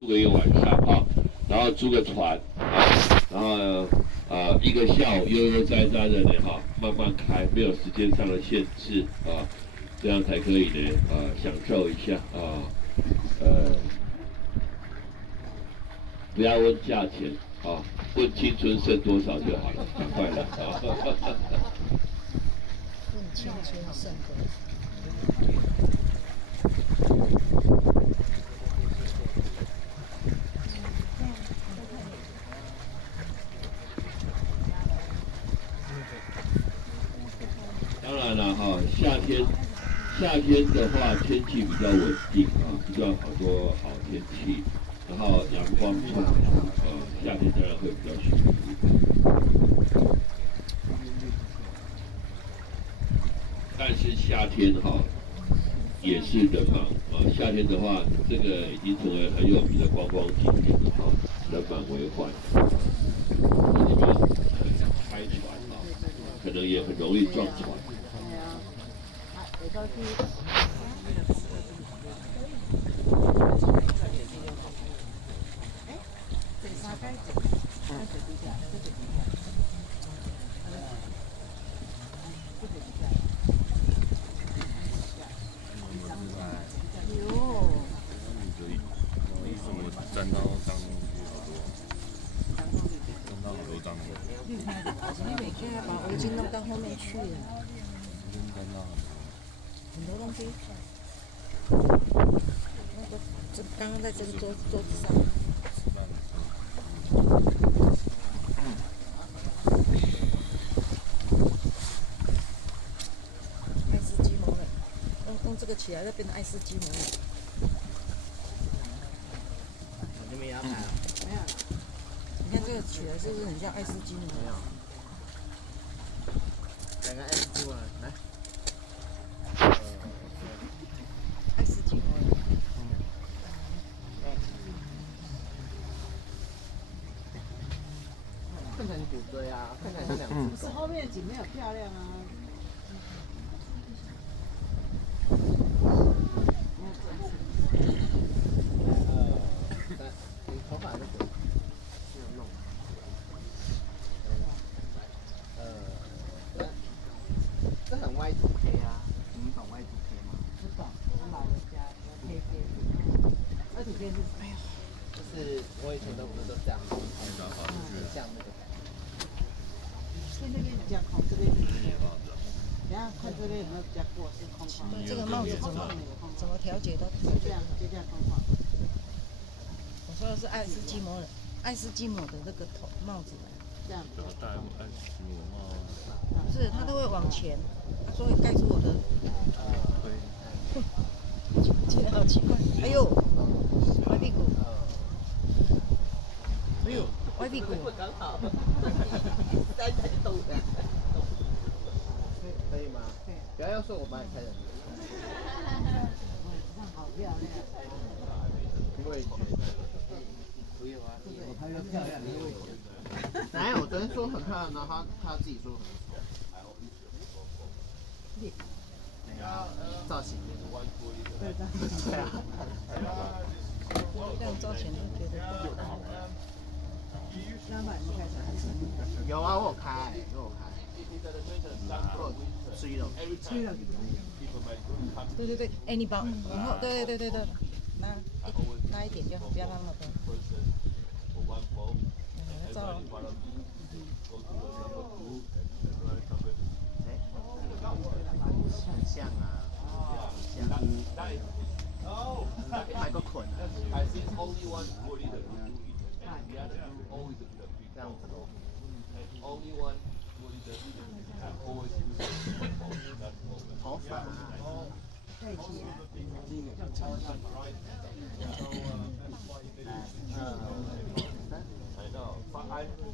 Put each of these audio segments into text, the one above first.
住个一个晚上啊，然后租个船啊，然后一个下午悠悠哉哉的呢哈，慢慢开，没有时间上的限制啊，这样才可以呢享受一下啊，不要问价钱啊，问青春剩多少就好了，赶快来啊！问青春剩多少？当然了哈，夏天的话天气比较稳定啊，比较好多好天气，然后阳光充足夏天当然会比较舒服。但是夏天哈也是人忙啊，夏天的话，这个已经成为很有名的观光景点啊，人满为患。你们开船啊，可能也很容易撞船。沾到脏东西好多，沾到好多脏东西。你每天要把围巾弄到后面去了，沾到很多东西。那个，这刚刚在这个桌子上。爱斯基摩人，用这个起来，就变成爱斯基摩人。你们也要拍啊？没有。你看这个起来是不是很像爱斯基摩？没有。两个 S 机过来，来。爱斯基摩人。看起来很骨锥啊，看起来像两只狗。后面的景没有漂亮啊。你头发是怎么弄？这很 Y2K 啊，你们懂 Y2K 吗？不懂，我老人家有 K 二土片是什么？就是我以前都不是都这样，很像那个感觉。所以那边比较空，这边比较空。等下看这边有没有比较过是空旷。这个帽子怎么调节的？这样空旷。我说的是爱斯基摩人，爱斯基摩的那个帽子。这样。不要戴爱斯基摩帽。不是，他都会往前，所以盖住我的。今天好奇怪，哎呦，歪屁股，哎呦，歪屁股。刚好，在动的。可以吗？可以。不要说我帮你拍的。这样好漂亮。我也觉得。不有啊，我拍的漂亮，你会觉得。哪有？我昨天说很漂亮，然后他自己说很丑。造型。对啊。这样照起来就觉得不好。有啊，我有开，我吃了。对对对，哎，你往后，对，拉一点就好，不要那么多。照。很像啊，很像。拍个捆啊。这样子咯。头发。在一起啊。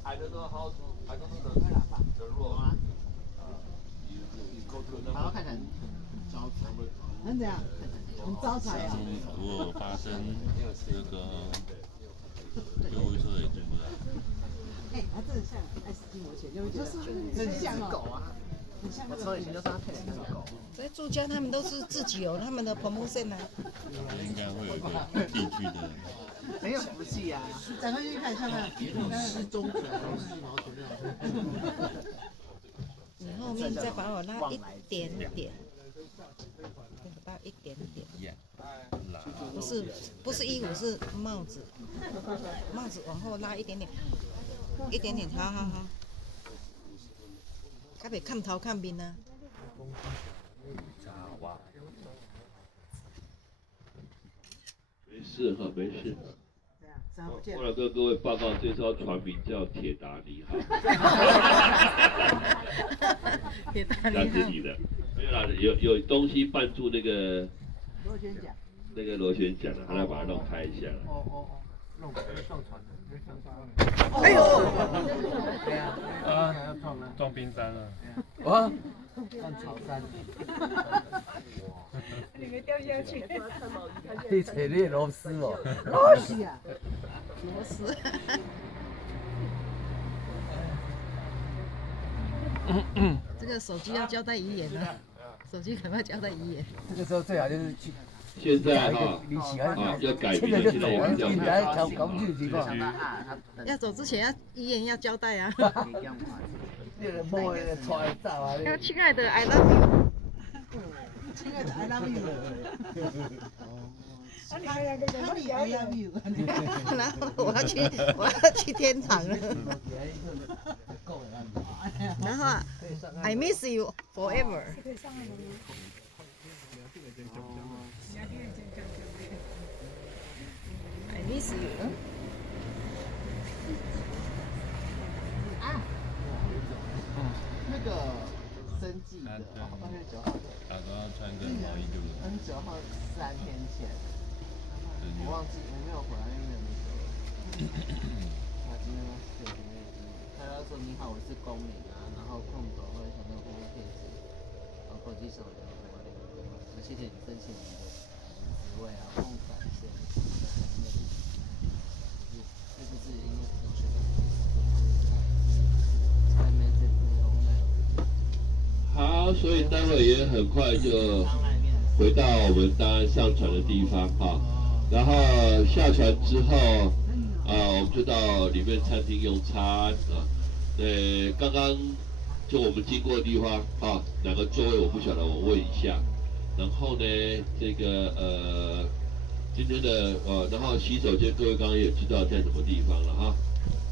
I don't know how to. I don't know the road. 然后看起来很招财。很怎样？很招财啊。如果发生这个救护车也对不对？哎，它真的像爱斯基摩犬，就是很像狗啊。很像。我从以前就说它配的像狗。所以住家他们都是自己有他们的 promotion 啊。应该会有一个地区的很有福气啊！转过去看，像那失踪者都是毛头料。你后面再把我拉一点点，到一点点。不是衣服，是帽子，帽子往后拉一点点，一点点，好。较袂看头看面啊。没事哈，没事。过来跟各位报告，这艘船名叫铁达尼号。铁达那尼号。是你的，没有啦，有东西绊住那个螺旋桨。那个螺旋桨了，他来把它弄开一下。弄撞船了。哎呦！对啊，要撞了，撞冰山了。哇！撞草山。你没掉下去。你找你的螺丝哦。螺丝啊！螺丝。这个手机要交代遗言了，手机赶快交代遗言。这个时候最好就是去。现在哈，你喜欢要改名，现在就走，现在也是这进样。来搞不清楚情况。要走之前要遗言要交代啊。那个摸那个穿照啊。亲爱的 I love you。亲爱的 I love you。Honey I love you。然后我要去天堂了。然后 I miss you forever。I miss you。那个生计的2月9号的，打算要穿个毛衣就冷。9号3天前，我忘记我没有回来，因为没有。他今天4点他要说你好，我是公民啊，然后空格或者什么公共电子，然后国际手游，谢谢你申请你的职位啊，共感谢。这就是因为平时的外面这好，所以待会也很快就回到我们档案上传的地方哈。然后下船之后，我们就到里面餐厅用餐啊。刚刚就我们经过的地方啊，哪个座位我不晓得，我问一下。然后呢，这个今天的然后洗手间各位刚刚也知道在什么地方了哈，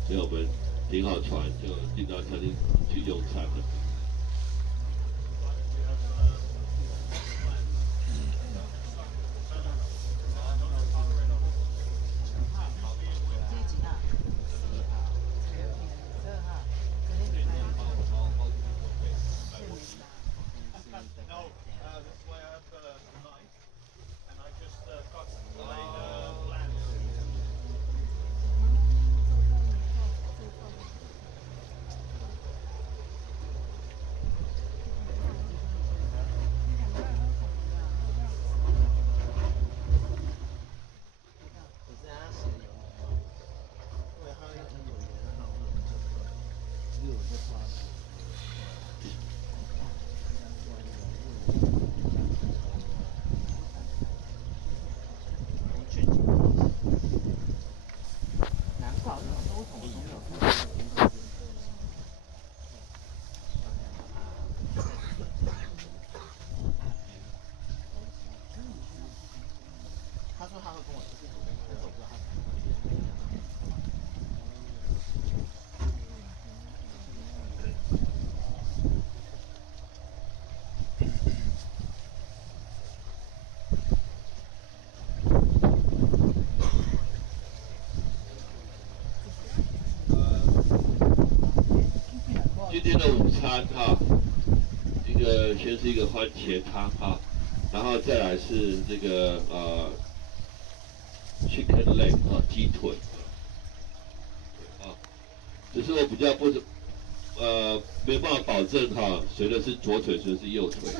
所以我们停好船就进到餐厅去用餐了。今天的午餐哈，这个先是一个番茄汤哈，然后再来是这个chicken leg 鸡腿只是我比较不是没办法保证哈，谁的是左腿，谁的是右腿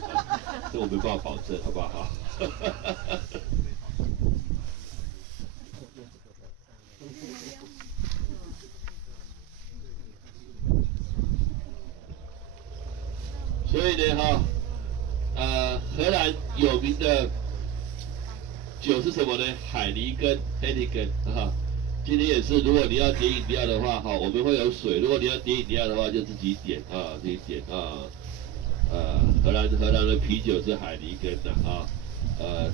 这我没办法保证，好不好？所以呢，荷兰有名的酒是什么呢？海尼根 （Heineken） 啊。今天也是，如果你要点饮料的话，哈，我们会有水。如果你要点饮料的话，就自己点啊，自己点啊。荷兰的啤酒是海尼根的啊。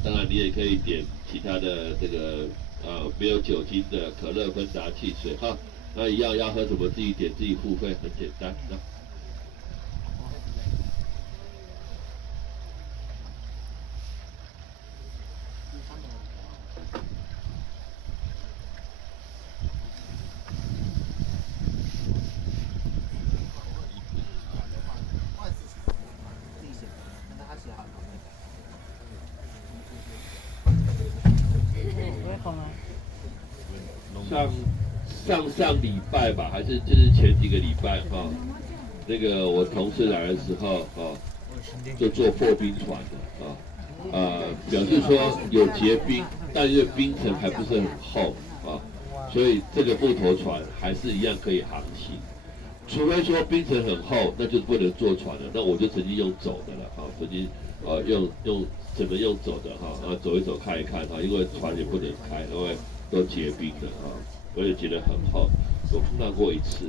当然你也可以点其他的这个没有酒精的可乐、芬达、汽水哈。那一样要喝什么自己点自己付费，很简单啊。上礼拜吧，还是就是前几个礼拜哈，那个我同事来的时候就坐破冰船的表示说有结冰，但因为冰层还不是很厚所以这个木头船还是一样可以航行。除非说冰层很厚，那就不能坐船了。那我就曾经用走的了曾经只能用走的然后走一走看一看因为船也不能开，因为都结冰了我也觉得很厚，我碰到过一次。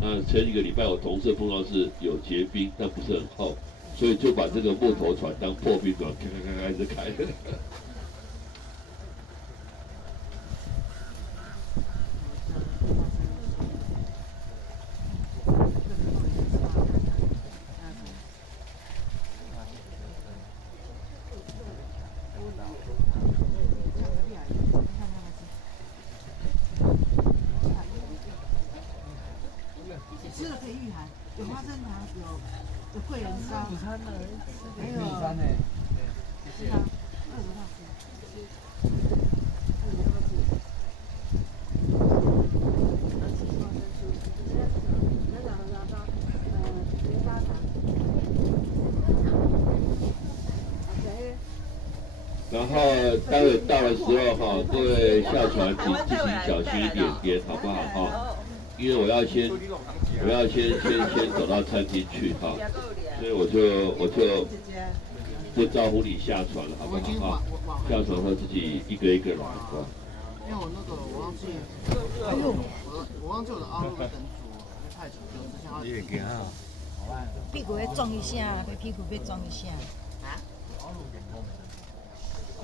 那前几个礼拜我同事碰到是有结冰，但不是很厚，所以就把这个木头船当破冰船，开始开。吃了可以御寒，有花生糖，有桂圆烧，还有是啊，20套然后待会到的时候各位下船请自己小心一点好不好因为我要先走到餐厅去所以我就不招呼你下船了，好不好下船后自己一个一个来因为我忘记，我忘记我的阿鲁灯珠，太久了，之前要。也给啊。屁股要撞一下，被屁股被撞一下。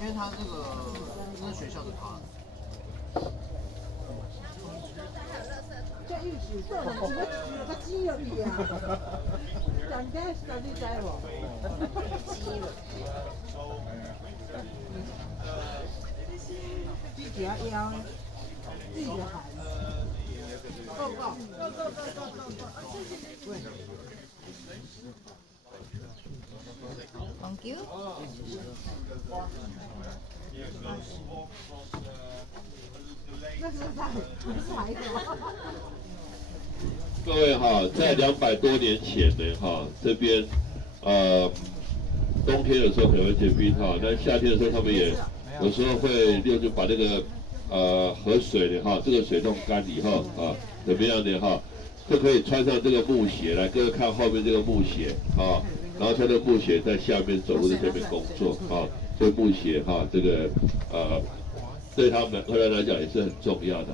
因为他这是学校的卡。这玉树做人怎么有个鸡肉的啊？人家到底知无？鸡条腰呢？自己喊。Go。Thank you。那是才的。各位在200多年前呢这边冬天的时候可能会结冰那夏天的时候他们也有时候会就把那个河水呢这个水弄干以后怎么样呢就可以穿上这个木鞋来，各位看后面这个木鞋然后穿着木鞋在下面走路，在下面工作所以木鞋这个对他们荷兰来讲也是很重要的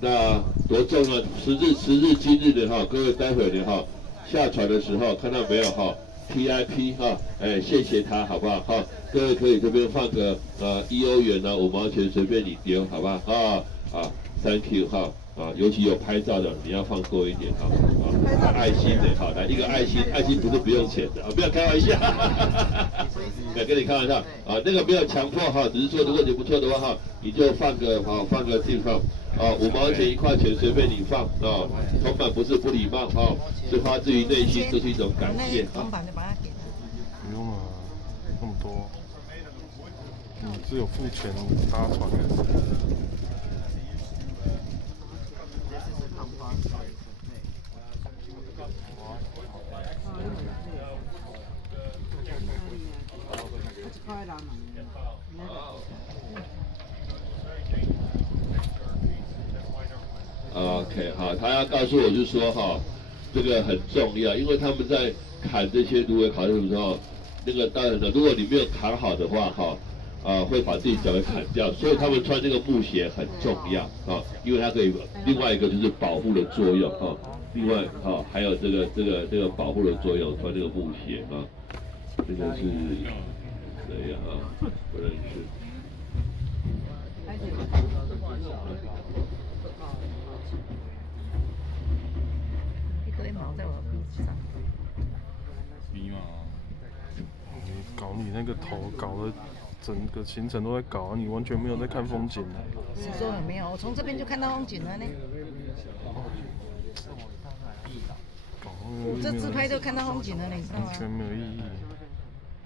那多重要！时日今日的各位待会的下船的时候看到没有PIP 谢谢他好不好各位可以这边放个1欧元5毛钱随便你丢好不好Thank you 尤其有拍照的你要放多一点爱心的来一个爱心不是不用钱的不要开玩笑没有跟你开玩笑那个没有强迫只是说如果你不错的话你就放个地方5毛钱1块钱随便你放铜板不是不礼貌是发自于内心，这是一种感谢铜板就把它给他。不用那么多，你只有付钱搭船的时候。OK 他要告诉我就说这个很重要，因为他们在砍这些芦苇烤肉的时候，那个当然了，如果你没有砍好的话会把自己脚给砍掉，所以他们穿这个木鞋很重要啊，因为它可以另外一个就是保护的作用啊，另外还有这个保护的作用，穿这个木鞋啊，这个是这样啊，不认识。一堆毛在我鼻子上。鼻毛。你搞你那个头搞得整个行程都在搞，你完全没有在看风景。谁说有没有？我从这边就看到风景了呢。我这自拍就看到风景了，你知道吗？完全没有意义。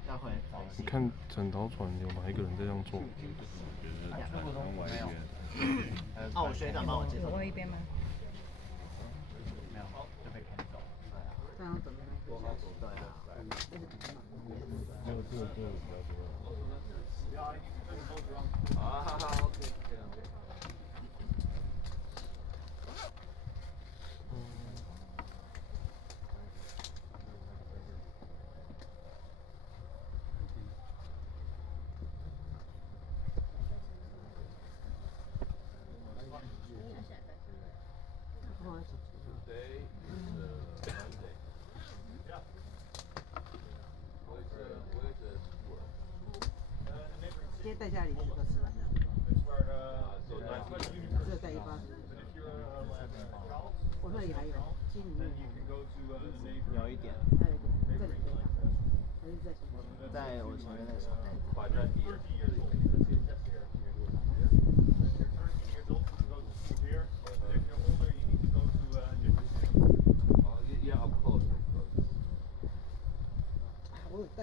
要回你看整条船有哪一个人在这样做？哦，我学长帮我介绍。有一边吗？没有，就被看走。这样怎么样？对啊。好，OK。今天带家里吃个吃完，只有带180。我那里还有，心里面有一点。还有一点，在哪边啊？还是在什么？在我前面那个小袋子。我有带。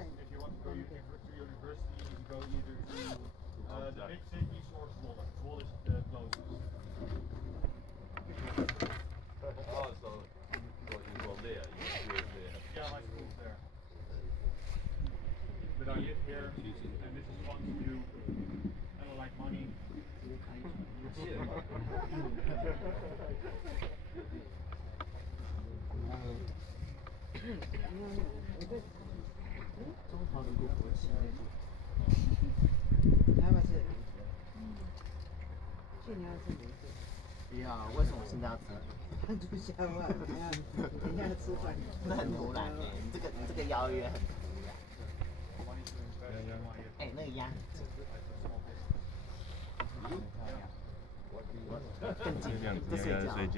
中华民国国旗那种。你要不要吃？去年要吃哪个？不要，为什么现在要吃？看猪香啊！等一下吃饭。这很突然哎，你这个邀约很突然。哎，那个鸭很正。更紧张，就睡觉。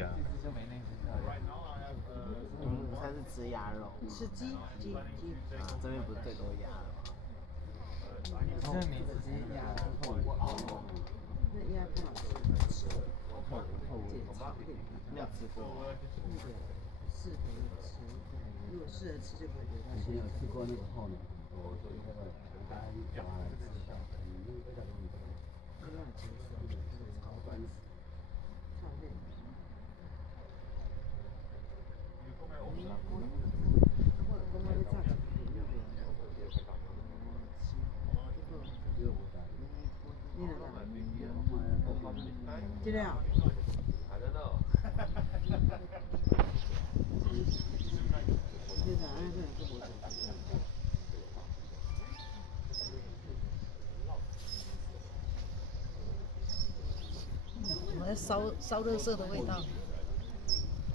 他是吃鸭肉。吃鸡。啊，这边不是最多鸭了吗？这名字是鸭的后那鸭不好吃。没有吃过。那个适合吃，如果适合吃就可以留到以前有吃过那个后脑，它咬来吃，不让接受，超烦死，超累。尽量。我们在烧热色的味道。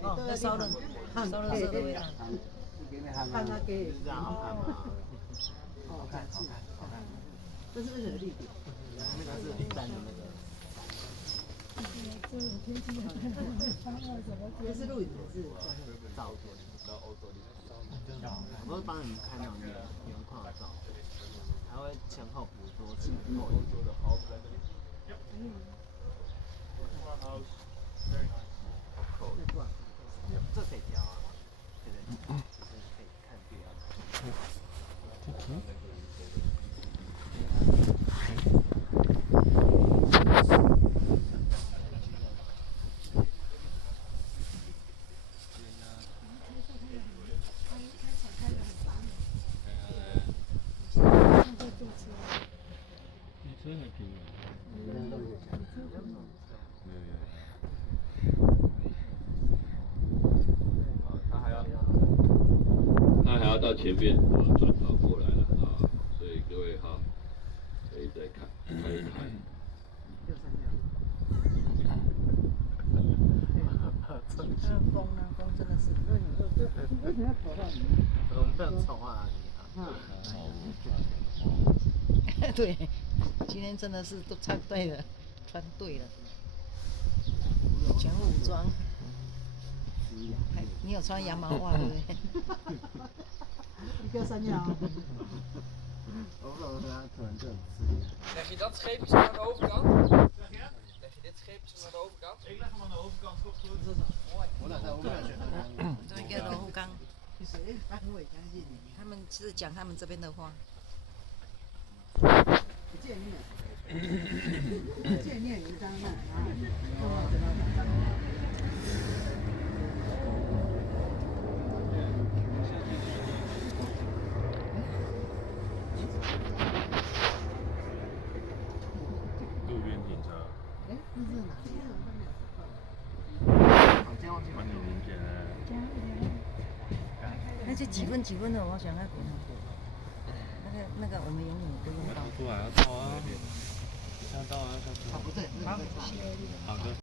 哦，在烧热色的味道。看它给这样好看吗？哦，展示，这是为什么绿点？那个是3的那个。这是录影的是照片，我会帮你们看那种原矿的照，还会前后捕捉起落。这可以调啊，对，就是可以看对啊。他还要到前面转头过来了啊，所以各位哈可以再看。它的风呢，风真的是。为什么要跑到里面？我们不能从啊，对，今天真的是都穿对了，穿对了，全副武装。还你有穿羊毛袜对不对？你叫三亚啊？我不懂他突然这种吃。Leg je dat scheepje naar de overkant? Leg je dit scheepje naar de overkant? Ik leg hem aan de overkant, komt goed. 我哪在我感觉对，一个龙虎岗，谁安慰相信你？他们是讲他们这边的话。不见面，不见面有张那路边停车。哎，那是哪里？帮你零钱呢。那就几分的，我想那个，那个我们永远不用到。出来要到啊，要到啊，要到。不对，好。好的。